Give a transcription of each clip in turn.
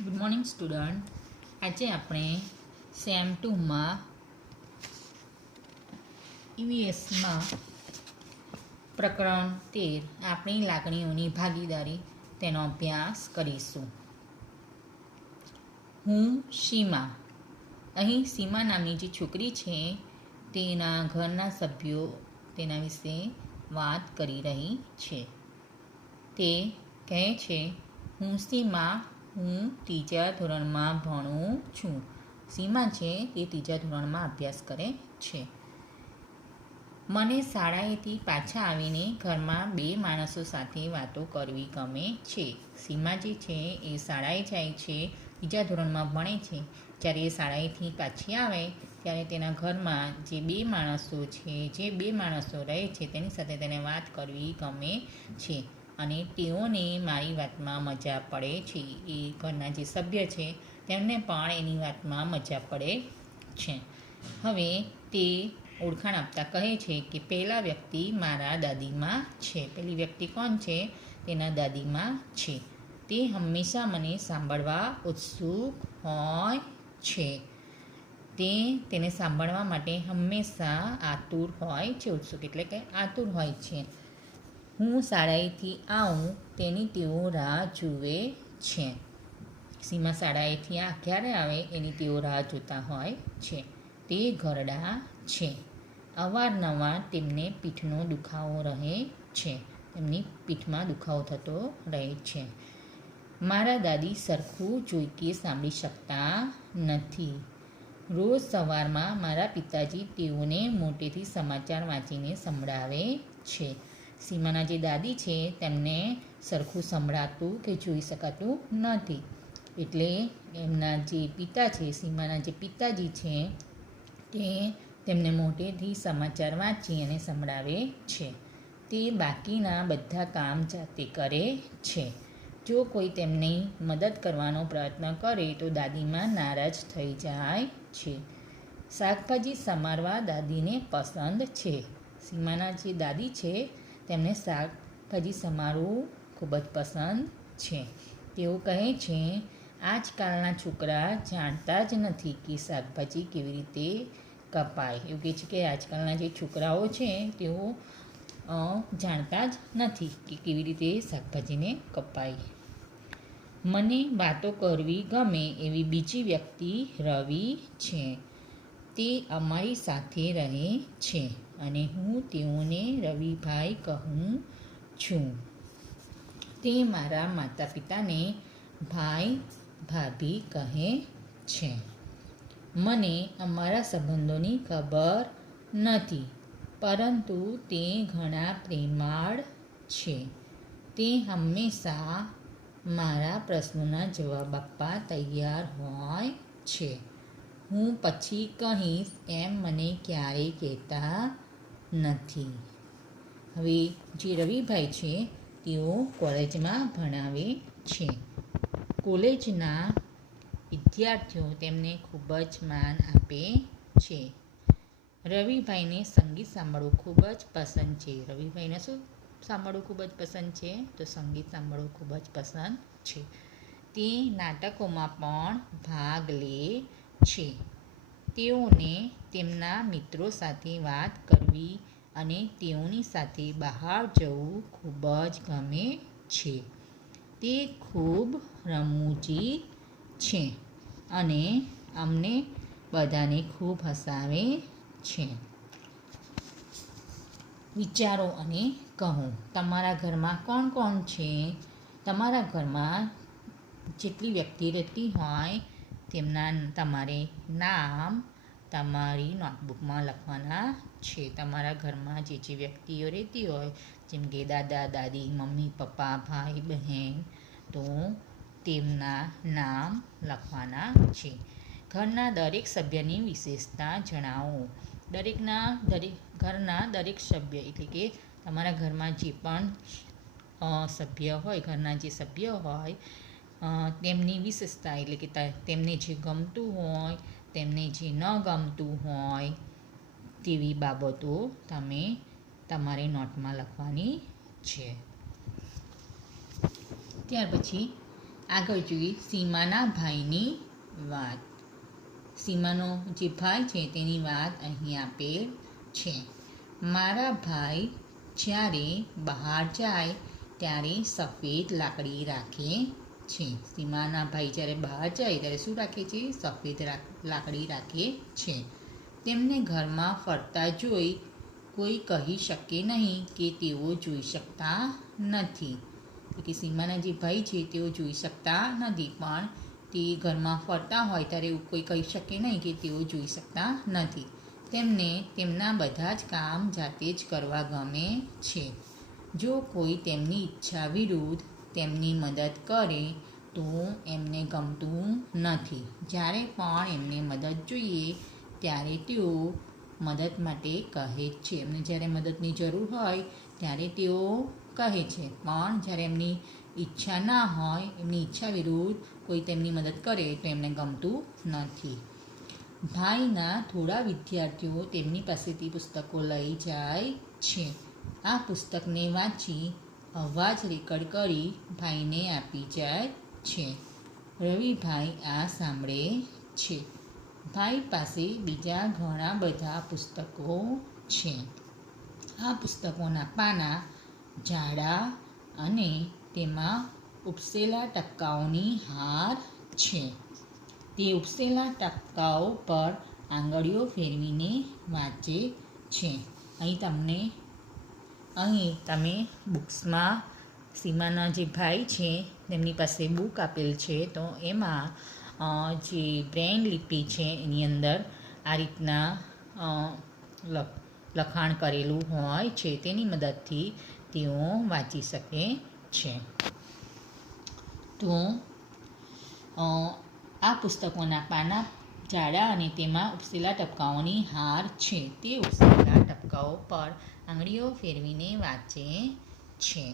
Good morning student. આજે આપણે same 2માં ઈવીએસમાં પ્રકરણ 13 આપણી લાગણીઓની ભાગીદારી તેનો અભ્યાસ કરીશું. હું સીમા. અહીં સીમા નામની જે છોકરી છે તેના ઘરના સભ્યો તેના વિશે વાત કરી રહી છે. તે કહે છે, હું સીમા, હું ત્રીજા ધોરણમાં ભણું છું. સીમા છે તે ત્રીજા ધોરણમાં અભ્યાસ કરે છે. મને શાળાએથી પાછા આવીને ઘરમાં બે માણસો સાથે વાતો કરવી ગમે છે. સીમા જે છે એ શાળાએ જાય છે, ત્રીજા ધોરણમાં ભણે છે. જ્યારે એ શાળાએથી પાછી આવે ત્યારે તેના ઘરમાં જે બે માણસો રહે છે તેની સાથે તેને વાત કરવી ગમે છે અને તેઓને મારી વાતમાં મજા પડે છે. એ ઘરના જે સભ્ય છે તેમને પણ એની વાતમાં મજા પડે છે. હવે તે ઓળખાણ આપતા કહે છે કે પહેલા વ્યક્તિ મારા દાદીમાં છે. પહેલી વ્યક્તિ કોણ છે? તેના દાદીમાં છે. તે હંમેશા મને સાંભળવા ઉત્સુક હોય છે. તેને સાંભળવા માટે હંમેશા આતુર હોય છે. ઉત્સુક એટલે કે આતુર હોય છે. હું શાળાએથી આવું તેની તેઓ રાહ જુએ છે. સીમા શાળાએથી ક્યારે આવે એની તેઓ રાહ જોતા હોય છે. તે ઘરડા છે. અવારનવાર તેમને પીઠનો દુખાવો રહે છે. તેમની પીઠમાં દુખાવો થતો રહે છે. મારા દાદી સરખું જોઈ કે સાંભળી શકતા નથી. રોજ સવારમાં મારા પિતાજી તેઓને મોટેથી સમાચાર વાંચીને સંભળાવે છે. સીમાના જે દાદી છે તેમને સરખું સંભળાતું કે જોઈ શકાતું નથી. એટલે એમના જે પિતા છે, સીમાના જે પિતાજી છે તે તેમને મોટેથી સમાચાર વાંચી અને સંભળાવે છે. તે બાકીના બધા કામ જાતે કરે છે. જો કોઈ તેમની મદદ કરવાનો પ્રયત્ન કરે તો દાદીમાં નારાજ થઈ જાય છે. શાકભાજી સમારવા દાદીને પસંદ છે. સીમાના જે દાદી છે તેમને શાકભાજી સમારવું ખૂબ જ પસંદ છે. તેઓ કહે છે, આજકાલના છોકરા જાણતા જ નથી કે શાકભાજી કેવી રીતે કપાય. એવું કહે છે કે આજકાલના જે છોકરાઓ છે તેઓ જાણતા જ નથી કે કેવી રીતે શાકભાજીને કપાય. મને વાતો કરવી ગમે એવી બીજી વ્યક્તિ રવિ છે. તે અમારી સાથે રહે છે અને હું તેઓને રવિભાઈ કહું છું. તે મારા માતા પિતાને ભાઈ ભાભી કહે છે. મને અમારા સંબંધોની ખબર નથી, પરંતુ તે ઘણા પ્રેમાળ છે. તે હંમેશા મારા પ્રશ્નોના જવાબ આપવા તૈયાર હોય છે. હું પછી કહીશ એમ મને ક્યારેય કહેતા નથી. હવે જે રવિભાઈ છે તેઓ કોલેજમાં ભણાવે છે. કોલેજના વિદ્યાર્થીઓ તેમને ખૂબ જ માન આપે છે. રવિભાઈને સંગીત સાંભળવું ખૂબ જ પસંદ છે. રવિભાઈને શું સાંભળવું ખૂબ જ પસંદ છે? તો સંગીત સાંભળવું ખૂબ જ પસંદ છે. તે નાટકોમાં પણ ભાગ લે છે. તેઓને તેમના મિત્રો સાથે વાત કરવી અને તેઓની સાથે બહાર જવું ખૂબ જ ગમે છે. તે ખૂબ રમૂજી છે અને અમને બધાને ખૂબ હસાવે છે. વિચારો અને કહો. તમારા ઘરમાં કોણ કોણ છે? તમારા ઘરમાં જેટલી વ્યક્તિ રહેતી હોય તેમના તમારે નામ તમારી નોટબુકમાં લખવાના છે. તમારા ઘરમાં જે વ્યક્તિઓ રહેતી હોય જેમ કે દાદા દાદી, મમ્મી પપ્પા, ભાઈ બહેન, તો તેમના નામ લખવાના છે. ઘરના દરેક સભ્યની વિશેષતા જણાવો. ઘરના દરેક સભ્ય એટલે કે તમારા ઘરમાં જે પણ સભ્ય હોય, ઘરના જે સભ્ય હોય તેમની વિશેષતા એટલે કે તેમને જે ગમતું હોય, તેમને જે ન ગમતું હોય તેવી બાબતો તમારે નોટમાં લખવાની છે. ત્યાર પછી આગળ જોઈએ સીમાના ભાઈની વાત. સીમાનો જે ભાઈ છે તેની વાત અહીં આપેલ છે. મારા ભાઈ જ્યારે બહાર જાય ત્યારે સફેદ લાકડી રાખે છે. સીમાના ભાઈ જ્યારે બહાર જાય ત્યારે શું રાખે છે? સફેદ લાકડી રાખે છે. તેમને ઘરમાં ફરતા જોઈ કોઈ કહી શકે નહીં કે તેઓ જોઈ શકતા નથી. કે સીમાના જે ભાઈ છે તેઓ જોઈ શકતા નથી, પણ તે ઘરમાં ફરતા હોય ત્યારે એવું કોઈ કહી શકે નહીં કે તેઓ જોઈ શકતા નથી. તેમને તેમના બધા જ કામ જાતે જ કરવા ગમે છે. જો કોઈ તેમની ઈચ્છા વિરુદ્ધ તેમની મદદ કરે તો એમને ગમતું નથી. જ્યારે પણ એમને મદદ જોઈએ ત્યારે તેઓ મદદ માટે કહે છે. એમને જ્યારે મદદની જરૂર હોય ત્યારે તેઓ કહે છે, પણ જ્યારે એમની ઈચ્છા ના હોય, એમની ઈચ્છા વિરુદ્ધ કોઈ તેમની મદદ કરે તો એમને ગમતું નથી. ભાઈના થોડા વિદ્યાર્થીઓ તેમની પાસેથી પુસ્તકો લઈ જાય છે. આ પુસ્તકને વાંચી અવાજ રેકોર્ડ કરી ભાઈને આપી જાય છે. રવિભાઈ આ સાંભળે છે. ભાઈ પાસે બીજા ઘણા બધા પુસ્તકો છે. આ પુસ્તકોના પાના જાડા અને તેમાં ઉપસેલા ટપકાઓની હાર છે. તે ઉપસેલા ટપકાઓ પર આંગળીઓ ફેરવીને વાંચે છે. અહીં તમે બુક્સમાં સીમાના જે ભાઈ છે તેમની પાસે બુક આપેલ છે, તો એમાં જે બ્રેઇલ લિપિ છે એની અંદર આ રીતના લખાણ કરેલું હોય છે. તેની મદદથી તેઓ વાંચી શકે છે. તો આ પુસ્તકોના પાના જાડા અને તેમાં ઉપસેલા ટપકાઓની હાર છે. તે ઉપસેલા ટપકાઓ પર આંગળીઓ ફેરવીને વાંચે છે.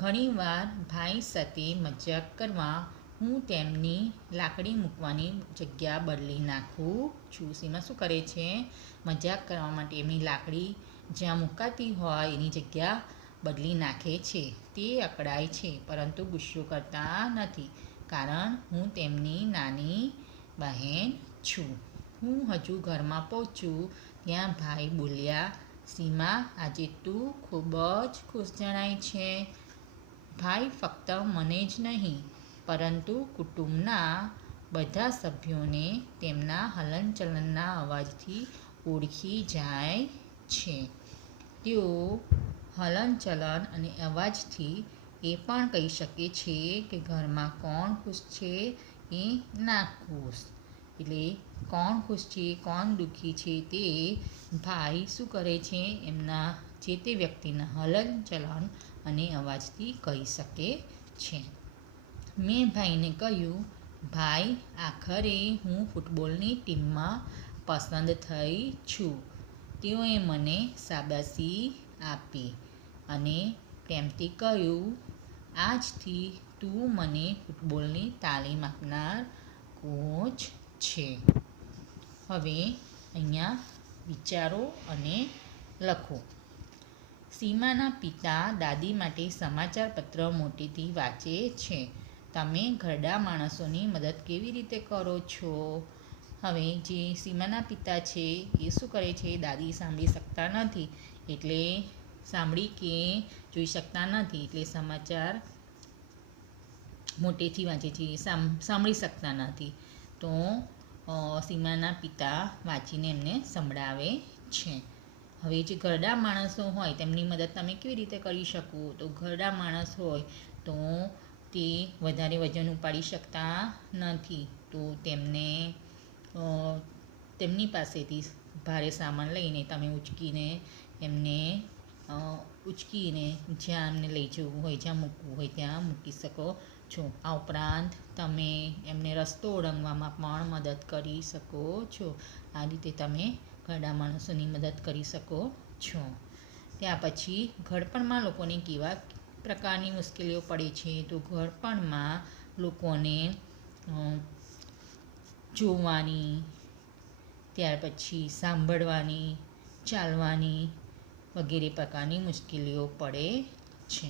ઘણીવાર ભાઈ સાથે મજાક કરવા હું તેમની લાકડી મૂકવાની જગ્યા બદલી નાખું છું. સીમા શું કરે છે? મજાક કરવા માટે એમની લાકડી જ્યાં મુકાતી હોય એની જગ્યા બદલી નાખે છે. તે અકળાય છે, પરંતુ ગુસ્સો કરતા નથી, કારણ હું તેમની નાની બહેન છું. હું હજુ ઘરમાં પહોંચું ત્યાં ભાઈ બોલ્યા, સીમા, આજે તું ખૂબ જ ખુશ જણાય છે. ભાઈ ફક્ત મને જ નહીં, પરંતુ કુટુંબના બધા સભ્યોને તેમના હલનચલનના અવાજથી ઓળખી જાય છે. તેઓ હલનચલન અને અવાજથી એ પણ કહી શકે છે કે ઘરમાં કોણ ખુશ છે કે નાખુશ. એટલે કોણ ખુશ છે, કોણ દુઃખી છે તે ભાઈ શું કરે છે? એમના જે તે વ્યક્તિના હલનચલન અને અવાજથી કહી શકે છે. મેં ભાઈને કહ્યું, ભાઈ, આખરે હું ફૂટબોલની ટીમમાં પસંદ થઈ છું. તેઓએ મને શાબાશી આપી અને પ્રેમથી કહ્યું, આજથી તું મને ફૂટબોલની તાલીમ આપનાર કોચ છે. હવે અહીંયા વિચારો અને લખો. સીમાના પિતા દાદી માટે સમાચાર પત્ર મોટેથી વાંચે છે. તમે ઘરડા માણસોની મદદ કેવી રીતે કરો છો? હવે જે સીમાના પિતા છે એ શું કરે છે? દાદી સાંભળી શકતા નથી, એટલે સાંભળી કે જોઈ શકતા નથી, એટલે સમાચાર મોટેથી વાંચે છે. સાંભળી શકતા નથી, તો સીમાના પિતા વાંચીને એમને સંભળાવે છે. હવે જે ઘરડા માણસો હોય તેમની મદદ તમે કેવી રીતે કરી શકો? તો ઘરડા માણસ હોય તો તે વધારે વજન ઉપાડી શકતા નથી, તો તેમની પાસેથી ભારે સામાન લઈને તમે ઉચકીને જ્યાં એમને લઈ જવું હોય, જ્યાં મૂકવું હોય ત્યાં મૂકી શકો છો. આ ઉપરાંત તમે એમને રસ્તો ઓળંગવામાં પણ મદદ કરી શકો છો. આ રીતે તમે ઘરડા માણસોની મદદ કરી શકો છો. ત્યાર પછી ઘડપણમાં લોકોને કેવા પ્રકારની મુશ્કેલીઓ પડે છે? તો ઘડપણમાં લોકોને જોવાની, ત્યાર પછી સાંભળવાની, ચાલવાની વગેરે પ્રકારની મુશ્કેલીઓ પડે છે.